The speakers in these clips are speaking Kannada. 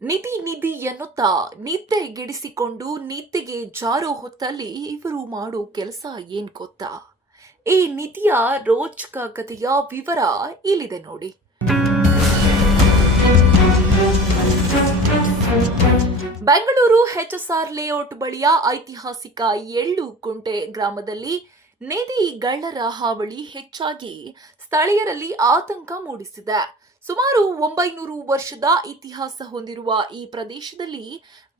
ನಿಧಿ ನಿಧಿ ಎನ್ನುತ್ತಾ ನಿದ್ದೆಗೆಡಿಸಿಕೊಂಡು ನಿದ್ದೆಗೆ ಜಾರೋ ಹೊತ್ತಲ್ಲಿ ಇವರು ಮಾಡೋ ಕೆಲಸ ಏನ್ ಗೊತ್ತಾ? ಈ ನಿಧಿಯ ರೋಚಕ ಕಥೆಯ ವಿವರ ಇಲ್ಲಿದೆ ನೋಡಿ. ಬೆಂಗಳೂರು ಹೆಚ್ಎಸ್ಆರ್ ಲೇಔಟ್ ಬಳಿಯ ಐತಿಹಾಸಿಕ ಎಳ್ಳುಕುಂಟೆ ಗ್ರಾಮದಲ್ಲಿ ನಿಧಿ ಗಳ್ಳರ ಹಾವಳಿ ಹೆಚ್ಚಾಗಿ ಸ್ಥಳೀಯರಲ್ಲಿ ಆತಂಕ ಮೂಡಿಸಿದೆ. ಸುಮಾರು 900 ವರ್ಷದ ಇತಿಹಾಸ ಹೊಂದಿರುವ ಈ ಪ್ರದೇಶದಲ್ಲಿ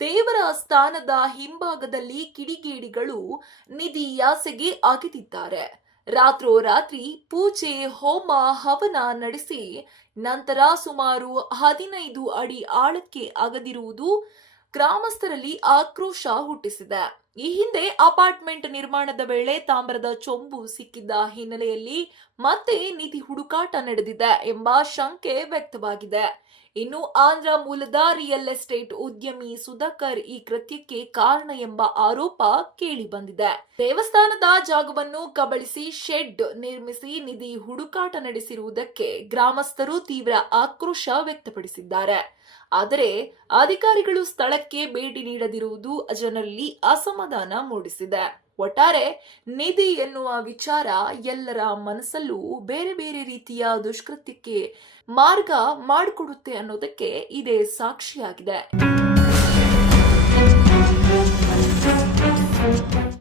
ದೇವರ ಸ್ಥಾನದ ಹಿಂಭಾಗದಲ್ಲಿ ಕಿಡಿಗೇಡಿಗಳು ನಿಧಿಯಾಸೆಗೆ ಅಗೆದಿದ್ದಾರೆ. ರಾತ್ರೋರಾತ್ರಿ ಪೂಜೆ, ಹೋಮ, ಹವನ ನಡೆಸಿ ನಂತರ ಸುಮಾರು 15 ಅಡಿ ಆಳಕ್ಕೆ ಅಗೆದಿರುವುದು ಗ್ರಾಮಸ್ಥರಲ್ಲಿ ಆಕ್ರೋಶ ಹುಟ್ಟಿಸಿದೆ. ಈ ಹಿಂದೆ ಅಪಾರ್ಟ್ಮೆಂಟ್ ನಿರ್ಮಾಣದ ವೇಳೆ ತಾಮ್ರದ ಚೊಂಬು ಸಿಕ್ಕಿದ್ದ ಹಿನ್ನೆಲೆಯಲ್ಲಿ ಮತ್ತೆ ನಿಧಿ ಹುಡುಕಾಟ ನಡೆದಿದೆ ಎಂಬ ಶಂಕೆ ವ್ಯಕ್ತವಾಗಿದೆ. ಇನ್ನು ಆಂಧ್ರ ಮೂಲದ ರಿಯಲ್ ಎಸ್ಟೇಟ್ ಉದ್ಯಮಿ ಸುಧಾಕರ್ ಈ ಕೃತ್ಯಕ್ಕೆ ಕಾರಣ ಎಂಬ ಆರೋಪ ಕೇಳಿ ಬಂದಿದೆ. ದೇವಸ್ಥಾನದ ಜಾಗವನ್ನು ಕಬಳಿಸಿ ಶೆಡ್ ನಿರ್ಮಿಸಿ ನಿಧಿ ಹುಡುಕಾಟ ನಡೆಸಿರುವುದಕ್ಕೆ ಗ್ರಾಮಸ್ಥರು ತೀವ್ರ ಆಕ್ರೋಶ ವ್ಯಕ್ತಪಡಿಸಿದ್ದಾರೆ. ಆದರೆ ಅಧಿಕಾರಿಗಳು ಸ್ಥಳಕ್ಕೆ ಭೇಟಿ ನೀಡದಿರುವುದು ಜನರಲ್ಲಿ ಅಸಮಾಧಾನ ಮೂಡಿಸಿದೆ. ಒಟ್ಟಾರೆ ನಿಧಿ ಎನ್ನುವ ವಿಚಾರ ಎಲ್ಲರ ಮನಸ್ಸಲ್ಲೂ ಬೇರೆ ಬೇರೆ ರೀತಿಯ ದುಷ್ಕೃತ್ಯಕ್ಕೆ ಮಾರ್ಗ ಮಾಡಿಕೊಡುತ್ತೆ ಅನ್ನೋದಕ್ಕೆ ಇದೇ ಸಾಕ್ಷಿಯಾಗಿದೆ.